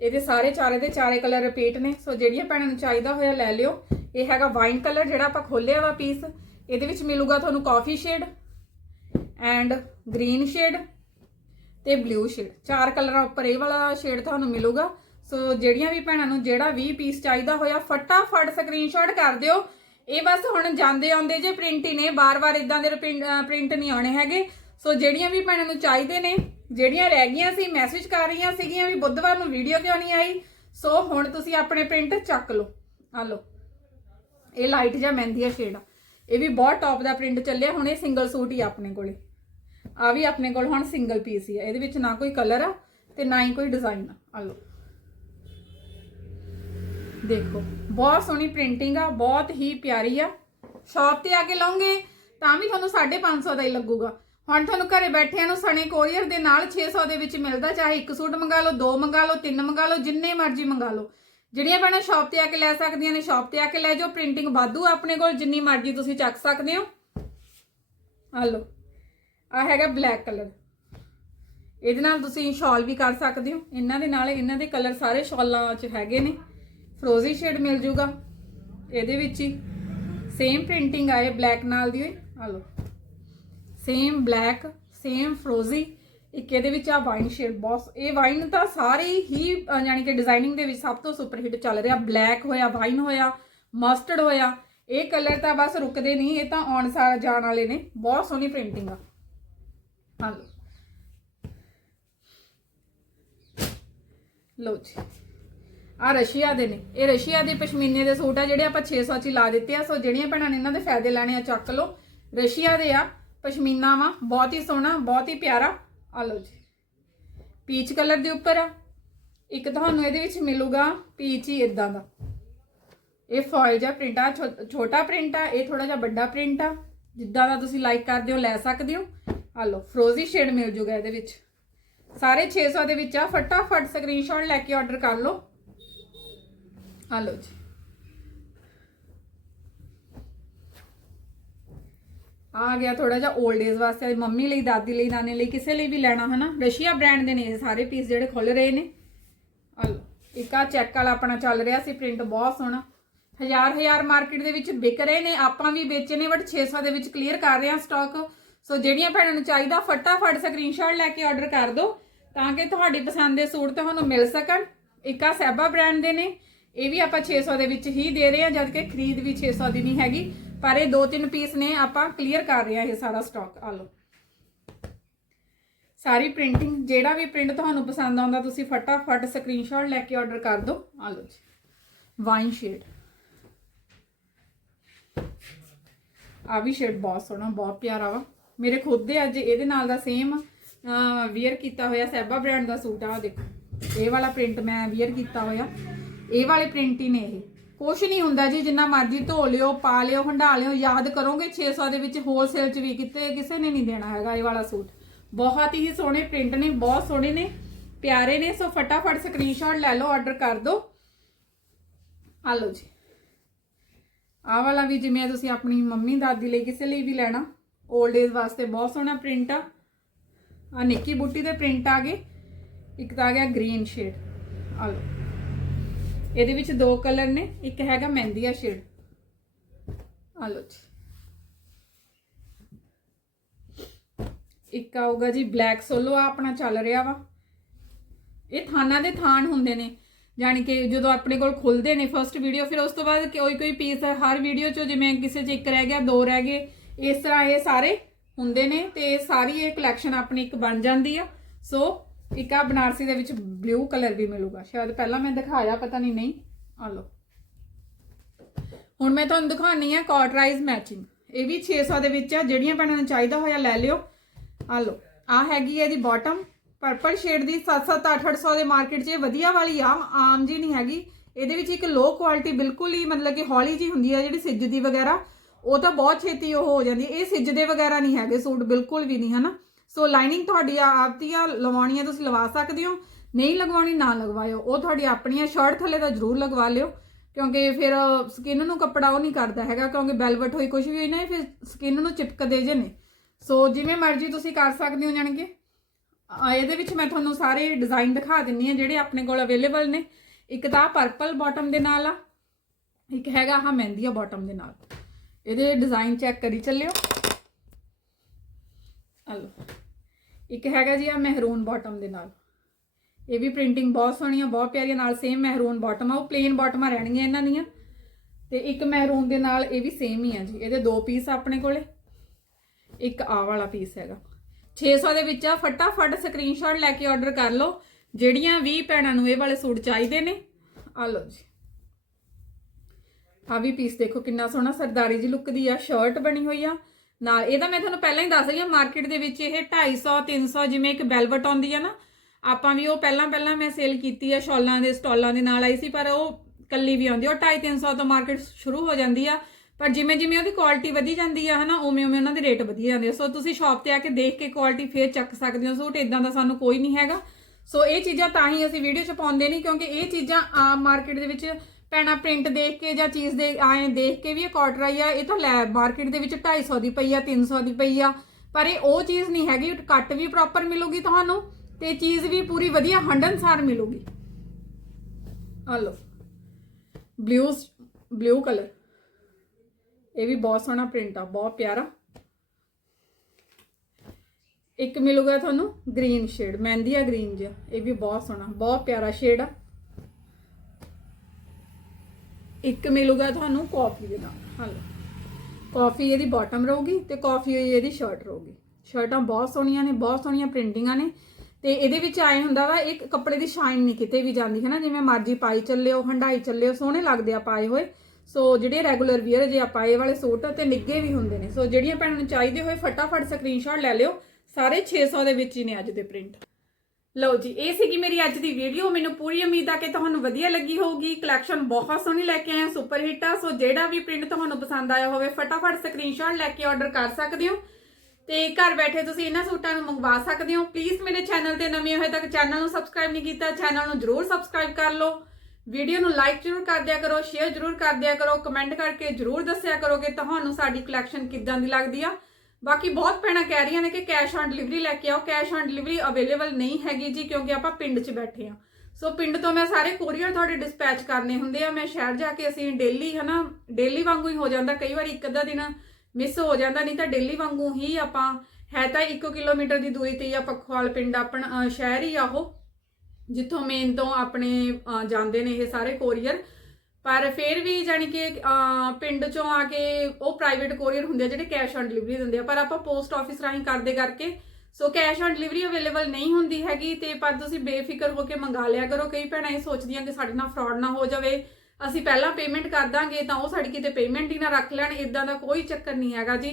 Speaker 1: ਇਹਦੇ ਸਾਰੇ ਚਾਰੇ ਦੇ ਚਾਰੇ ਕਲਰ ਰਿਪੀਟ ਨੇ। ਸੋ ਜਿਹੜੀਆਂ ਭੈਣਾਂ ਨੂੰ ਚਾਹੀਦਾ ਹੋਇਆ ਲੈ ਲਿਓ। ਇਹ ਹੈਗਾ ਵਾਈਨ ਕਲਰ ਜਿਹੜਾ ਆਪਾਂ ਖੋਲਿਆ ਵਾ ਪੀਸ ਇਹਦੇ ਵਿੱਚ ਮਿਲੂਗਾ ਤੁਹਾਨੂੰ coffee shade and green shade ਤੇ ਬਲੂ ਸ਼ੇਡ ਚਾਰ ਕਲਰਾਂ ਉੱਪਰ ਇਹ ਵਾਲਾ ਸ਼ੇਡ ਤੁਹਾਨੂੰ ਮਿਲੂਗਾ। ਸੋ ਜਿਹੜੀਆਂ ਵੀ ਭੈਣਾਂ ਨੂੰ ਜਿਹੜਾ ਵੀ ਪੀਸ ਚਾਹੀਦਾ ਹੋਇਆ, ਫਟਾਫਟ ਸਕਰੀਨਸ਼ਾਟ ਕਰ ਦਿਓ। ਇਹ ਬਸ ਹੁਣ ਜਾਂਦੇ ਆਉਂਦੇ ਜੇ ਪ੍ਰਿੰਟ ਹੀ ਨੇ ਬਾਰ-ਬਾਰ ਇਦਾਂ ਦੇ ਪ੍ਰਿੰਟ ਨਹੀਂ ਆਉਣੇ ਹੈਗੇ। ਸੋ ਜਿਹੜੀਆਂ ਵੀ ਭੈਣਾਂ ਨੂੰ ਚਾਹੀਦੇ ਨੇ, ਜਿਹੜੀਆਂ ਰਹਿ ਗਈਆਂ ਸੀ ਮੈਸੇਜ ਕਰ ਰਹੀਆਂ ਸੀਗੀਆਂ ਵੀ ਬੁੱਧਵਾਰ ਨੂੰ ਵੀਡੀਓ ਕਿਉਂ ਨਹੀਂ ਆਈ? ਸੋ ਹੁਣ ਤੁਸੀਂ ਆਪਣੇ ਪ੍ਰਿੰਟ ਚੱਕ ਲਓ। ਆ ਲਓ। ਇਹ ਲਾਈਟ ਜਾਂ ਮਹਿੰਦੀ ਆ ਸ਼ੇਡ ਆ। ਇਹ ਵੀ ਬਹੁਤ ਟੌਪ ਦਾ ਪ੍ਰਿੰਟ ਚੱਲਿਆ, ਹੁਣ ਇਹ ਸਿੰਗਲ ਸੂਟ ਹੀ ਆ ਆਪਣੇ ਕੋਲੇ। ਆ ਵੀ ਆਪਣੇ ਕੋਲ ਹੁਣ ਸਿੰਗਲ ਪੀਸ ਹੀ ਆ। ਇਹਦੇ ਵਿੱਚ ਨਾ ਕੋਈ ਕਲਰ ਆ ਤੇ ਨਾ ਹੀ ਕੋਈ ਡਿਜ਼ਾਈਨ ਆ। ਆ ਲਓ। ਦੇਖੋ। ਬਹੁਤ ਸੋਹਣੀ ਪ੍ਰਿੰਟਿੰਗ ਆ, ਬਹੁਤ ਹੀ ਪਿਆਰੀ ਆ। ਸ਼ਾਪ ਤੇ ਆ ਕੇ ਲਓਗੇ ਤਾਂ ਵੀ ਤੁਹਾਨੂੰ 550 ਦਾ ਹੀ ਲੱਗੂਗਾ। ਹੁਣ ਤੁਹਾਨੂੰ ਘਰੇ ਬੈਠਿਆਂ ਨੂੰ ਸਣੇ ਕੋਰੀਅਰ ਦੇ ਨਾਲ 600 ਦੇ ਵਿੱਚ ਮਿਲਦਾ, ਚਾਹੇ ਇੱਕ ਸੂਟ ਮੰਗਾ ਲਓ, ਦੋ ਮੰਗਾ ਲਓ, ਤਿੰਨ ਮੰਗਾ ਲਓ, ਜਿੰਨੇ ਮਰਜ਼ੀ ਮੰਗਾ ਲਓ। ਜਿਹੜੀਆਂ ਭੈਣਾਂ ਸ਼ਾਪ ਤੇ ਆ ਕੇ ਲੈ ਸਕਦੀਆਂ ਨੇ ਸ਼ਾਪ ਤੇ ਆ ਕੇ ਲੈ ਜਾਓ। ਪ੍ਰਿੰਟਿੰਗ ਵਾਧੂ ਆ ਆਪਣੇ ਕੋਲ, ਜਿੰਨੀ ਮਰਜ਼ੀ ਤੁਸੀਂ ਚੱਕ ਸਕਦੇ ਹੋ। ਆ ਲਓ ਆ ਹੈਗਾ ਬਲੈਕ ਕਲਰ ਇਹਦੇ ਨਾਲ ਤੁਸੀਂ ਸ਼ਾਲ ਵੀ ਕਰ ਸਕਦੇ ਹੋ। ਇਹਨਾਂ ਦੇ ਨਾਲ ਇਹਨਾਂ ਦੇ ਕਲਰ ਸਾਰੇ ਸ਼ਾਲਾਂ 'ਚ ਹੈਗੇ ਨੇ। ਫਰੋਜ਼ੀ ਸ਼ੇਡ ਮਿਲ ਜੂਗਾ। ਇਹਦੇ ਵਿੱਚ ਹੀ ਸੇਮ ਪ੍ਰਿੰਟਿੰਗ ਆਏ ਬਲੈਕ ਨਾਲ ਦੀ ਆ ਲਓ। ਸੇਮ ਬਲੈਕ ਸੇਮ ਫਰੋਜ਼ੀ ਇੱਕ ਇਹਦੇ ਵਿੱਚ ਆ ਵਾਈਨ ਸ਼ੇਡ ਬਹੁਤ ਇਹ ਵਾਈਨ ਤਾਂ ਸਾਰੇ ਹੀ ਅਹ, ਯਾਨੀ ਕਿ ਡਿਜ਼ਾਈਨਿੰਗ ਦੇ ਵਿੱਚ ਸਭ ਤੋਂ ਸੁਪਰ ਹਿੱਟ ਚੱਲ ਰਿਹਾ। ਬਲੈਕ ਹੋਇਆ ਵਾਈਨ ਹੋਇਆ ਮਸਟਰਡ ਹੋਇਆ। ਇਹ ਕਲਰ ਤਾਂ ਬਸ ਰੁਕਦੇ ਨਹੀਂ ਇਹ ਤਾਂ ਆਉਣ ਸਾਰ ਜਾਣ ਵਾਲੇ ਨੇ। ਬਹੁਤ ਸੋਹਣੀ ਪ੍ਰਿੰਟਿੰਗ ਆ। ਹਾਂ ਲਓ ਜੀ। ਆ ਰਸ਼ੀਆ ਦੇ ਨੇ। ਇਹ ਰਸ਼ੀਆ ਦੇ ਪਸ਼ਮੀਨੇ ਦੇ ਸੂਟ ਆ ਜਿਹੜੇ ਆਪਾਂ 600 ਚ ਹੀ ਲਾ ਦਿੱਤੇ ਆ। ਸੋ ਜਿਹੜੀਆਂ ਭੈਣਾਂ ਨੇ ਇਹਨਾਂ ਦੇ ਫਾਇਦੇ ਲੈਣੇ ਆ, ਚੱਕ ਲਓ। ਰਸ਼ੀਆ ਦੇ ਆ, ਪਸ਼ਮੀਨਾ ਵਾ, ਬਹੁਤ ਹੀ ਸੋਹਣਾ, ਬਹੁਤ ਹੀ ਪਿਆਰਾ। ਆ ਲਓ ਜੀ। ਪੀਚ ਕਲਰ ਦੇ ਉੱਪਰ ਆ। ਇੱਕ ਤੁਹਾਨੂੰ ਇਹਦੇ ਵਿੱਚ ਮਿਲੂਗਾ ਪੀਚ ਹੀ ਇਦਾਂ ਦਾ। ਇਹ ਫਾਇਲ ਜਿਹਾ ਪ੍ਰਿੰਟ ਆ, ਛੋ- ਛੋਟਾ ਪ੍ਰਿੰਟ ਆ, ਇਹ ਥੋੜਾ ਜਿਹਾ ਵੱਡਾ ਪ੍ਰਿੰਟ ਆ। ਜਿੱਦਾਂ ਦਾ ਤੁਸੀਂ ਲਾਈਕ ਕਰਦੇ ਹੋ, ਲੈ ਸਕਦੇ ਹੋ। ਆ ਲਓ ਫਰੋਜ਼ੀ ਸ਼ੇਡ ਮਿਲ ਜੂਗਾ ਇਹਦੇ ਵਿੱਚ। ਸਾਰੇ 600 ਦੇ ਵਿੱਚ ਆ। ਫਟਾਫਟ ਸਕਰੀਨਸ਼ਾਟ ਲੈ ਕੇ ਆਰਡਰ ਕਰ ਲਓ। ਆ ਲਓ ਜੀ ਆ ਗਿਆ ਥੋੜਾ ਜਿਹਾ 올ਡ ਏਜ ਵਾਸਤੇ ਮੰਮੀ ਲਈ, ਦਾਦੀ ਲਈ, ਨਾਨੇ ਲਈ, ਕਿਸੇ ਲਈ ਵੀ ਲੈਣਾ, ਹਨਾ? ਰਸ਼ੀਆ ਬ੍ਰਾਂਡ ਦੇ ਨੇ ਇਹ ਸਾਰੇ ਪੀਸ ਜਿਹੜੇ ਖੁੱਲ ਰਹੇ ਨੇ। ਆ ਲਓ, ਇੱਕ ਆ ਚੈੱਕ ਵਾਲਾ ਆਪਣਾ ਚੱਲ ਰਿਹਾ ਸੀ ਪ੍ਰਿੰਟ ਬਹੁਤ ਸੋਹਣਾ। ਹਜ਼ਾਰ ਹਜ਼ਾਰ ਮਾਰਕੀਟ ਦੇ ਵਿੱਚ ਵਿਕ ਰਹੇ ਨੇ, ਆਪਾਂ ਵੀ ਵੇਚੇ ਨੇ ਬਟ 600 ਦੇ ਵਿੱਚ ਕਲੀਅਰ ਕਰ ਰਹੇ ਹਾਂ ਸਟਾਕ ਸੋ ਜਿਹੜੀਆਂ ਭੈਣਾਂ ਨੂੰ ਚਾਹੀਦਾ, ਫਟਾਫਟ ਸਕਰੀਨਸ਼ਾਟ ਲੈ ਕੇ ਆਰਡਰ ਕਰ ਦਿਓ, ਤਾਂ ਕਿ ਤੁਹਾਡੀ ਪਸੰਦ ਦੇ ਸੂਟ ਤੁਹਾਨੂੰ ਮਿਲ ਸਕਣ। ਇੱਕ ਆ ਸੈਬਾ ਬ੍ਰਾਂਡ ਦੇ ਨੇ। ਇਹ ਵੀ ਆਪਾਂ 600 ਦੇ ਵਿੱਚ ਹੀ ਦੇ ਰਹੇ ਹਾਂ ਜਦ ਕਿ ਖਰੀਦ ਵੀ 600 ਦੀ ਨਹੀਂ ਹੈਗੀ। ਪਰ ਇਹ ਦੋ ਤਿੰਨ ਪੀਸ ਨੇ, ਆਪਾਂ ਕਲੀਅਰ ਕਰ ਰਹੇ ਹਾਂ ਇਹ ਸਾਰਾ ਸਟਾਕ ਆ ਲਓ। ਸਾਰੀ ਪ੍ਰਿੰਟਿੰਗ ਜਿਹੜਾ ਵੀ ਪ੍ਰਿੰਟ ਤੁਹਾਨੂੰ ਪਸੰਦ ਆਉਂਦਾ, ਤੁਸੀਂ ਫਟਾਫਟ ਸਕਰੀਨਸ਼ਾਟ ਲੈ ਕੇ ਆਰਡਰ ਕਰ ਦਿਓ। ਆ ਲਓ ਜੀ। ਵਾਈਨ ਸ਼ੇਡ ਆ ਵੀ ਸ਼ੇਡ ਬਹੁਤ ਸੋਹਣਾ, ਬਹੁਤ ਪਿਆਰਾ ਵਾ। ਮੇਰੇ ਖੁਦ ਦੇ ਅੱਜ ਇਹਦੇ ਨਾਲ ਦਾ ਸੇਮ ਵੀਅਰ ਕੀਤਾ ਹੋਇਆ ਸੈਬਾ ਬ੍ਰਾਂਡ ਦਾ ਸੂਟ ਆ, ਆਹ ਦੇਖੋ। ਇਹ ਵਾਲਾ ਪ੍ਰਿੰਟ ਮੈਂ ਵੀਅਰ ਕੀਤਾ ਹੋਇਆ। ਇਹ ਵਾਲੇ ਪ੍ਰਿੰਟ ਹੀ ਨੇ ਇਹ। ਕੁਛ ਨਹੀਂ ਹੁੰਦਾ ਜੀ, ਜਿੰਨਾ ਮਰਜ਼ੀ ਧੋ ਲਿਓ, ਪਾ ਲਿਓ ਹੰਡਾ ਲਿਓ, ਯਾਦ ਕਰੋਗੇ 600 ਦੇ ਵਿੱਚ ਹੋਲਸੇਲ 'ਚ ਵੀ ਕਿਤੇ ਕਿਸੇ ਨੇ ਨਹੀਂ ਦੇਣਾ ਹੈਗਾ ਇਹ ਵਾਲਾ ਸੂਟ। ਬਹੁਤ ਹੀ ਸੋਹਣੇ ਪ੍ਰਿੰਟ ਨੇ, ਬਹੁਤ ਸੋਹਣੇ ਨੇ, ਪਿਆਰੇ ਨੇ, ਸੋ ਫਟਾਫਟ ਸਕਰੀਨਸ਼ਾਟ ਲੈ ਲਓ ਆਰਡਰ ਕਰ ਦਿਓ ਆ ਲਓ ਜੀ। ਆਹ ਵਾਲਾ ਵੀ ਜਿਵੇਂ ਤੁਸੀਂ ਆਪਣੀ ਮੰਮੀ, ਦਾਦੀ ਲਈ ਕਿਸੇ ਲਈ ਵੀ ਲੈਣਾ 올ਡ ਏਜ ਵਾਸਤੇ ਬਹੁਤ ਸੋਹਣਾ ਪ੍ਰਿੰਟ ਆ। ਆ ਨਿੱਕੀ ਬੁੱਟੀ ਦੇ ਪ੍ਰਿੰਟ ਆ ਗਏ। ਇੱਕ ਤਾਂ ਆ ਗਿਆ ਗ੍ਰੀਨ ਸ਼ੇਡ ਆ ਲਓ। ਇਹਦੇ ਵਿੱਚ ਦੋ ਕਲਰ ਨੇ, ਇੱਕ ਹੈਗਾ ਮਹਿੰਦੀਆ ਸ਼ੇਡ ਆ ਲਓ ਜੀ। ਇੱਕ ਆਊਗਾ ਜੀ ਬਲੈਕ ਸੋਲੋ ਆ ਆਪਣਾ ਚੱਲ ਰਿਹਾ ਵਾ। ਇਹ ਥਾਨਾਂ ਦੇ ਥਾਨ ਹੁੰਦੇ ਨੇ, ਯਾਨੀ ਕਿ ਜਦੋਂ ਆਪਣੇ ਕੋਲ ਖੁੱਲਦੇ ਨੇ ਫਰਸਟ ਵੀਡੀਓ ਫਿਰ ਉਸ ਤੋਂ ਬਾਅਦ ਕੋਈ ਕੋਈ ਪੀਸ ਹਰ ਵੀਡੀਓ 'ਚੋਂ ਜਿਵੇਂ ਕਿਸੇ 'ਚ ਇੱਕ ਰਹਿ ਗਿਆ, ਦੋ ਰਹਿ ਗਏ, ਇਸ ਤਰ੍ਹਾਂ ਇਹ ਸਾਰੇ ਹੁੰਦੇ ਨੇ ਤੇ ਸਾਰੀ ਇਹ ਕਲੈਕਸ਼ਨ ਆਪਣੀ ਇੱਕ ਬਣ ਜਾਂਦੀ ਆ। ਸੋ ਇੱਕ ਆ ਬਨਾਰਸੀ ਦੇ ਵਿੱਚ ਬਲੂ ਕਲਰ ਵੀ ਮਿਲੂਗਾ। ਸ਼ਾਇਦ ਪਹਿਲਾਂ ਮੈਂ ਦਿਖਾਇਆ, ਪਤਾ ਨਹੀਂ ਨਹੀਂ। ਆ ਲਓ। ਹੁਣ ਮੈਂ ਤੁਹਾਨੂੰ ਦਿਖਾਉਣੀ ਆ ਕਾਟਰਾਈਜ਼ ਮੈਚਿੰਗ ਇਹ ਵੀ 600 ਦੇ ਵਿੱਚ ਆ, ਜਿਹੜੀਆਂ ਭੈਣਾਂ ਨੂੰ ਚਾਹੀਦਾ ਹੋਇਆ ਲੈ ਲਿਓ। ਆ ਲਓ। ਆ ਹੈਗੀ ਹੈ ਇਹਦੀ ਬਾਟਮ ਪਰਪਲ ਸ਼ੇਡ ਦੀ 7-7 800 ਦੇ ਮਾਰਕੀਟ 'ਚ ਇਹ ਵਧੀਆ ਵਾਲੀ ਆ, ਆਮ ਜੀ ਨਹੀਂ ਹੈਗੀ। ਇਹਦੇ ਵਿੱਚ ਇੱਕ ਲੋ ਕੁਆਲਿਟੀ ਬਿਲਕੁਲ ਹੀ ਮਤਲਬ ਕਿ ਹੌਲੀ ਜੀ ਹੁੰਦੀ ਆ, ਜਿਹੜੀ ਸਿੱਜ ਦੀ ਵਗੈਰਾ। ਉਹ ਤਾਂ ਬਹੁਤ ਛੇਤੀ ਉਹ ਹੋ ਜਾਂਦੀ ਹੈ। ਇਹ ਸਿੱਜਦੇ ਵਗੈਰਾ ਨਹੀਂ ਹੈਗੇ ਸੂਟ, ਬਿਲਕੁਲ ਵੀ ਨਹੀਂ, ਹਨਾ? ਸੋ ਲਾਈਨਿੰਗ ਤੁਹਾਡੀ ਆ- ਆਪਦੀ ਆ ਲਵਾਉਣੀ ਆ ਤੁਸੀਂ ਲਵਾ ਸਕਦੇ ਹੋ। ਨਹੀਂ ਲਗਵਾਉਣੀ, ਨਾ ਲਗਵਾਇਓ। ਉਹ ਤੁਹਾਡੀ ਆਪਣੀ ਆ ਸ਼ਰਟ ਥੱਲੇ ਤਾਂ ਜ਼ਰੂਰ ਲਗਵਾ ਲਿਓ, ਕਿਉਂਕਿ ਫਿਰ ਸਕਿਨ ਨੂੰ ਕੱਪੜਾ ਉਹ ਨਹੀਂ ਕਰਦਾ ਹੈਗਾ, ਕਿਉਂਕਿ ਬੈਲਵਟ ਹੋਈ ਕੁਝ ਵੀ ਹੋਈ ਨਾ ਫਿਰ ਸਕਿਨ ਨੂੰ ਚਿਪਕਦੇ ਜੇ ਨੇ। ਸੋ ਜਿਵੇਂ ਮਰਜ਼ੀ ਤੁਸੀਂ ਕਰ ਸਕਦੇ ਹੋ, ਜਾਣੀ ਇਹਦੇ ਵਿੱਚ ਮੈਂ ਤੁਹਾਨੂੰ ਸਾਰੇ ਡਿਜ਼ਾਈਨ ਦਿਖਾ ਦਿੰਨੀ ਆ, ਜਿਹੜੇ ਆਪਣੇ ਕੋਲ ਅਵੇਲੇਬਲ ਨੇ। ਇੱਕ ਤਾਂ ਪਰਪਲ ਬਾਟਮ ਦੇ ਨਾਲ ਆ, ਇੱਕ ਹੈਗਾ ਆਹ ਮਹਿੰਦੀਆ ਬਾਟਮ ਦੇ ਨਾਲ। ਇਹਦੇ ਡਿਜ਼ਾਈਨ ਚੈੱਕ ਕਰੀ ਚੱਲਿਓ। ਆ ਲਓ ਇੱਕ ਹੈਗਾ ਜੀ ਆ ਮਹਿਰੂਨ ਬਾਟਮ ਦੇ ਨਾਲ। ਇਹ ਵੀ ਪ੍ਰਿੰਟਿੰਗ ਬਹੁਤ ਸੋਹਣੀ ਆ ਬਹੁਤ ਪਿਆਰੀ ਨਾਲ ਸੇਮ ਮਹਿਰੂਨ ਬਾਟਮ ਆ, ਉਹ ਪਲੇਨ ਬਾਟਮਾਂ ਰਹਿਣਗੀਆਂ ਇਹਨਾਂ ਦੀਆਂ। ਤੇ ਇੱਕ ਮਹਿਰੂਨ ਦੇ ਨਾਲ ਇਹ ਵੀ ਸੇਮ ਹੀ ਆ ਜੀ। ਇਹਦੇ ਦੋ ਪੀਸ ਆਪਣੇ ਕੋਲੇ। ਇੱਕ ਆ ਵਾਲਾ ਪੀਸ ਹੈਗਾ। 600 ਦੇ ਵਿੱਚ ਆ, ਫਟਾਫਟ ਸਕਰੀਨਸ਼ਾਟ ਲੈ ਕੇ ਆਰਡਰ ਕਰ ਲਓ। ਜਿਹੜੀਆਂ 20 ਭੈਣਾਂ ਨੂੰ ਇਹ ਵਾਲੇ ਸੂਟ ਚਾਹੀਦੇ ਨੇ। ਆ ਲਓ ਜੀ। ਆ ਵੀ ਪੀਸ ਦੇਖੋ ਕਿੰਨਾ ਸੋਹਣਾ ਸਰਦਾਰੀ ਜੀ ਲੁੱਕ ਦੀ ਆ ਸ਼ਰਟ ਬਣੀ ਹੋਈ ਆ। ਨਾਲ ਇਹਦਾ ਮੈਂ ਤੁਹਾਨੂੰ ਪਹਿਲਾਂ ਹੀ ਦੱਸ ਰਹੀ ਆ ਮਾਰਕੀਟ ਦੇ ਵਿੱਚ ਇਹ 250 300 ਜਿਵੇਂ ਇੱਕ ਵੈਲਵਟ ਆਉਂਦੀ ਆ ਨਾ ਆਪਾਂ ਵੀ ਉਹ ਪਹਿਲਾਂ ਪਹਿਲਾਂ ਮੈਂ ਸੇਲ ਕੀਤੀ ਆ ਸ਼ਾਲਾਂ ਦੇ ਸਟਾਲਾਂ ਦੇ ਨਾਲ ਆਈ ਸੀ ਪਰ ਉਹ ਕੱਲੀ ਵੀ ਆਉਂਦੀ ਆ, ਉਹ 250 300 ਤੋਂ ਮਾਰਕੀਟ ਸ਼ੁਰੂ ਹੋ ਜਾਂਦੀ ਆ ਪਰ ਜਿਵੇਂ ਜਿਵੇਂ ਉਹਦੀ ਕੁਆਲਿਟੀ ਵਧੀ ਜਾਂਦੀ ਆ ਹਨਾ ਉਵੇਂ ਉਵੇਂ ਉਹਨਾਂ ਦੇ ਰੇਟ ਵਧੀ ਜਾਂਦੇ ਆ। ਸੋ ਤੁਸੀਂ ਸ਼ਾਪ ਤੇ ਆ ਕੇ ਦੇਖ ਕੇ ਕੁਆਲਿਟੀ ਫੇਰ ਚੱਕ ਸਕਦੇ ਹੋ ਸੂਟ ਇਦਾਂ ਦਾ ਸਾਨੂੰ ਕੋਈ ਨਹੀਂ ਹੈਗਾ। ਸੋ ਇਹ ਚੀਜ਼ਾਂ ਤਾਂ ਹੀ ਅਸੀਂ ਵੀਡੀਓ ਚ ਪਾਉਂਦੇ ਨਹੀਂ ਕਿਉਂਕਿ ਇਹ ਚੀਜ਼ਾਂ ਆਮ ਮਾਰਕੀਟ ਦੇ ਵਿੱਚ ਪੈਣਾ ਪ੍ਰਿੰਟ ਦੇਖ ਕੇ ਜਾਂ ਚੀਜ਼ ਦੇ ਆਏ ਦੇਖ ਕੇ ਵੀ ਇਹ ਕਾਟਰ ਆਈ ਆ, ਇਹ ਤਾਂ ਲੈ ਮਾਰਕੀਟ ਦੇ ਵਿੱਚ 250 ਦੀ ਪਈ ਆ 300 ਦੀ ਪਈ ਆ। ਪਰ ਇਹ ਉਹ ਚੀਜ਼ ਨਹੀਂ ਹੈਗੀ ਕੱਟ ਵੀ ਪ੍ਰੋਪਰ ਮਿਲੂਗੀ ਤੁਹਾਨੂੰ ਤੇ ਚੀਜ਼ ਵੀ ਪੂਰੀ ਵਧੀਆ ਹੰਡਨਸਾਰ ਮਿਲੂਗੀ। ਆ ਲਓ। ਬਲੂ ਬਲੂ ਕਲਰ ਇਹ ਵੀ ਬਹੁਤ ਸੋਹਣਾ ਪ੍ਰਿੰਟ ਆ, ਬਹੁਤ ਪਿਆਰਾ। ਇੱਕ ਮਿਲੂਗਾ ਤੁਹਾਨੂੰ ਗ੍ਰੀਨ ਸ਼ੇਡ ਮਹਿੰਦੀਆ ਗ੍ਰੀਨ ਜਿਹਾ, ਇਹ ਵੀ ਬਹੁਤ ਸੋਹਣਾ, ਬਹੁਤ ਪਿਆਰਾ ਸ਼ੇਡ ਆ। ਇੱਕ ਮਿਲੂਗਾ ਤੁਹਾਨੂੰ ਕਾਫੀ ਦੇ ਨਾਲ ਹਲੋ ਕਾਫੀ ਇਹਦੀ ਬਾਟਮ ਰਹੂਗੀ ਤੇ ਕਾਫੀ ਇਹਦੀ ਸ਼ਰਟ ਰਹੂਗੀ। ਸ਼ਰਟਾਂ ਬਹੁਤ ਸੋਹਣੀਆਂ ਨੇ, ਬਹੁਤ ਸੋਹਣੀਆਂ ਪ੍ਰਿੰਟਿੰਗਾਂ ਨੇ। ਤੇ ਇਹਦੇ ਵਿੱਚ ਆਏ ਹੁੰਦਾ ਵਾ, ਇੱਕ ਕੱਪੜੇ ਦੀ ਸ਼ਾਈਨ ਨਹੀਂ ਕਿਤੇ ਵੀ ਜਾਂਦੀ ਹੈ ਨਾ ਜਿਵੇਂ ਮਰਜ਼ੀ ਪਾਈ ਚੱਲਿਓ ਹੰਡਾਈ ਚੱਲਿਓ, ਸੋਹਣੇ ਲੱਗਦੇ ਆ ਪਾਏ ਹੋਏ। ਸੋ ਜਿਹੜੇ ਰੈਗੂਲਰ ਵੀਅਰ ਜੇ ਆਪਾਂ ਇਹ ਵਾਲੇ ਸੂਟ ਤੇ ਨਿੱਗੇ ਵੀ ਹੁੰਦੇ ਨੇ। ਸੋ ਜਿਹੜੀਆਂ ਭੈਣਾਂ ਨੂੰ ਚਾਹੀਦੇ ਹੋਏ ਫਟਾਫਟ ਸਕਰੀਨਸ਼ਾਟ ਲੈ ਲਿਓ। ਸਾਰੇ 600 ਦੇ ਵਿੱਚ ਹੀ ਨੇ ਅੱਜ ਦੇ ਪ੍ਰਿੰਟ ਲਓ ਜੀ, ਇਹ ਸੀਗੀ ਮੇਰੀ ਅੱਜ ਦੀ ਵੀਡੀਓ ਮੈਨੂੰ ਪੂਰੀ ਉਮੀਦ ਆ ਕਿ ਤੁਹਾਨੂੰ ਵਧੀਆ ਲੱਗੀ ਹੋਊਗੀ। ਕਲੈਕਸ਼ਨ ਬਹੁਤ ਸੋਹਣੀ ਲੈ ਕੇ ਆਇਆ ਸੁਪਰ ਹਿੱਟ ਆ। ਸੋ ਜਿਹੜਾ ਵੀ ਪ੍ਰਿੰਟ ਤੁਹਾਨੂੰ ਪਸੰਦ ਆਇਆ ਹੋਵੇ, ਫਟਾਫਟ ਸਕਰੀਨਸ਼ਾਟ ਲੈ ਕੇ ਆਰਡਰ ਕਰ ਸਕਦੇ ਹੋ। ਤੇ ਘਰ ਬੈਠੇ ਤੁਸੀਂ ਇਹਨਾਂ ਸੂਟਾਂ ਨੂੰ ਮੰਗਵਾ ਸਕਦੇ ਹੋ। ਪਲੀਜ਼ ਮੇਰੇ ਚੈਨਲ ਤੇ ਨਵੇਂ ਹੋਏ ਤੱਕ ਚੈਨਲ ਨੂੰ ਸਬਸਕ੍ਰਾਈਬ ਨਹੀਂ ਕੀਤਾ ਚੈਨਲ ਨੂੰ ਜਰੂਰ ਸਬਸਕ੍ਰਾਈਬ ਕਰ ਲਓ। ਵੀਡੀਓ ਨੂੰ ਲਾਈਕ ਜਰੂਰ ਕਰ ਦਿਆ ਕਰੋ ਸ਼ੇਅਰ ਜਰੂਰ ਕਰ ਦਿਆ ਕਰੋ। ਕਮੈਂਟ ਕਰਕੇ ਜਰੂਰ ਦੱਸਿਆ ਕਰੋ ਕਿ ਤੁਹਾਨੂੰ ਸਾਡੀ ਕਲੈਕਸ਼ਨ ਕਿੱਦਾਂ ਦੀ ਲੱਗਦੀ ਆ। ਬਾਕੀ ਬਹੁਤ ਭੈਣਾਂ ਕਹਿ ਰਹੀਆਂ ਨੇ ਕਿ ਕੈਸ਼ ਔਨ ਡਿਲੀਵਰੀ ਲੈ ਕੇ ਆਓ। ਕੈਸ਼ ਔਨ ਡਿਲੀਵਰੀ ਅਵੇਲੇਬਲ ਨਹੀਂ ਹੈਗੀ ਜੀ, ਕਿਉਂਕਿ ਆਪਾਂ ਪਿੰਡ 'ਚ ਬੈਠੇ ਆ ਸੋ ਪਿੰਡ ਤੋਂ ਮੈਂ ਸਾਰੇ ਕੋਰੀਅਰ ਤੁਹਾਡੇ ਡਿਸਪੈਚ ਕਰਨੇ ਹੁੰਦੇ ਆ। ਮੈਂ ਸ਼ਹਿਰ ਜਾ ਕੇ ਅਸੀਂ ਡੇਲੀ ਹਨਾ ਡੇਲੀ ਵਾਂਗੂ ਹੀ ਹੋ ਜਾਂਦਾ। ਕਈ ਵਾਰੀ ਇੱਕ ਅੱਧਾ ਦਿਨ ਮਿਸ ਹੋ ਜਾਂਦਾ, ਨਹੀਂ ਤਾਂ ਡੇਲੀ ਵਾਂਗੂ ਹੀ ਆਪਾਂ, ਹੈ ਤਾਂ 1 ਕਿਲੋਮੀਟਰ ਦੀ ਦੂਰੀ ਤੇ ਹੀ ਆ ਪਖਵਾਲ ਪਿੰਡ ਆਪਣਾ ਸ਼ਹਿਰ ਹੀ ਆ ਉਹ, ਜਿੱਥੋਂ ਮੇਨ ਤੋਂ ਆਪਣੇ ਜਾਂਦੇ ਨੇ ਇਹ ਸਾਰੇ ਕੋਰੀਅਰ ਪਰ ਫਿਰ ਵੀ ਜਾਨੀ ਕਿ ਪਿੰਡ ਚੋਂ ਆ ਕੇ ਉਹ ਪ੍ਰਾਈਵੇਟ ਕੋਰੀਅਰ ਹੁੰਦੇ ਆ ਜਿਹੜੇ ਕੈਸ਼ ਔਨ ਡਿਲੀਵਰੀ ਦਿੰਦੇ ਆ, ਪਰ ਆਪਾਂ ਪੋਸਟ ਆਫਿਸ ਰਾਹੀਂ ਕਰਦੇ ਕਰਕੇ so cash on delivery available ਨਹੀਂ ਹੁੰਦੀ ਹੈਗੀ ਤੇ ਪਰ ਤੁਸੀਂ ਬੇਫਿਕਰ ਹੋ ਕੇ ਮੰਗਾ ਲਿਆ ਕਰੋ। ਕਈ ਭੈਣਾਂ ਇਹ ਸੋਚਦੀਆਂ ਕਿ ਸਾਡੇ ਨਾਲ ਫਰਾਡ ਨਾ ਹੋ ਜਾਵੇ, ਅਸੀਂ ਪਹਿਲਾਂ ਪੇਮੈਂਟ ਕਰ ਦਾਂਗੇ ਤਾਂ ਉਹ ਸਾਡੀ ਕਿਤੇ ਪੇਮੈਂਟ ਹੀ ਨਾ ਰੱਖ ਲੈਣ ਇਦਾਂ ਦਾ ਕੋਈ ਚੱਕਰ ਨਹੀਂ ਹੈਗਾ ਜੀ।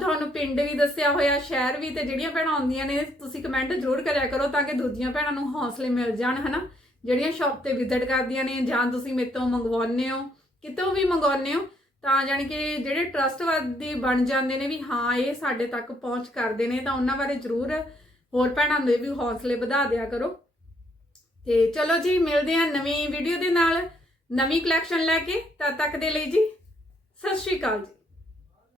Speaker 1: ਤੁਹਾਨੂੰ ਪਿੰਡ ਵੀ ਦੱਸਿਆ ਹੋਇਆ, ਸ਼ਹਿਰ ਵੀ ਤੇ ਜਿਹੜੀਆਂ ਭੈਣਾਂ ਆਉਂਦੀਆਂ ਨੇ, ਤੁਸੀਂ ਕਮੈਂਟ ਜ਼ਰੂਰ ਕਰਿਆ ਕਰੋ ਤਾਂ ਕਿ ਦੂਜੀਆਂ ਭੈਣਾਂ ਨੂੰ ਹੌਸਲੇ ਮਿਲ ਜਾਣ, ਹਨਾ? ਜਿਹੜੀਆਂ ਸ਼ਾਪ ਤੇ ਵਿਜ਼ਿਟ ਕਰਦੀਆਂ ਨੇ ਜਾਂ ਤੁਸੀਂ ਮੇਰੇ ਤੋਂ ਮੰਗਵਾਉਂਦੇ ਹੋ, ਕਿਤੋਂ ਵੀ ਮੰਗਵਾਉਂਦੇ ਹੋ, ਤਾਂ ਜਾਣੀ ਕਿ ਜਿਹੜੇ ਟਰਸਟਵਾਦੀ ਬਣ ਜਾਂਦੇ ਨੇ ਵੀ ਹਾਂ, ਇਹ ਸਾਡੇ ਤੱਕ ਪਹੁੰਚ ਕਰਦੇ ਨੇ, ਤਾਂ ਉਹਨਾਂ ਬਾਰੇ ਜ਼ਰੂਰ ਹੋਰ ਭੈਣਾਂ ਦੇ ਵੀ ਹੌਸਲੇ ਵਧਾ ਦਿਆ ਕਰੋ। ਤੇ ਚਲੋ ਜੀ, ਮਿਲਦੇ ਹਾਂ ਨਵੀਂ ਵੀਡੀਓ ਦੇ ਨਾਲ, ਨਵੀਂ ਕਲੈਕਸ਼ਨ ਲੈ ਕੇ, ਤਦ ਤੱਕ ਦੇ ਲਈ ਜੀ, ਸਤਿ ਸ਼੍ਰੀ ਅਕਾਲ ਜੀ।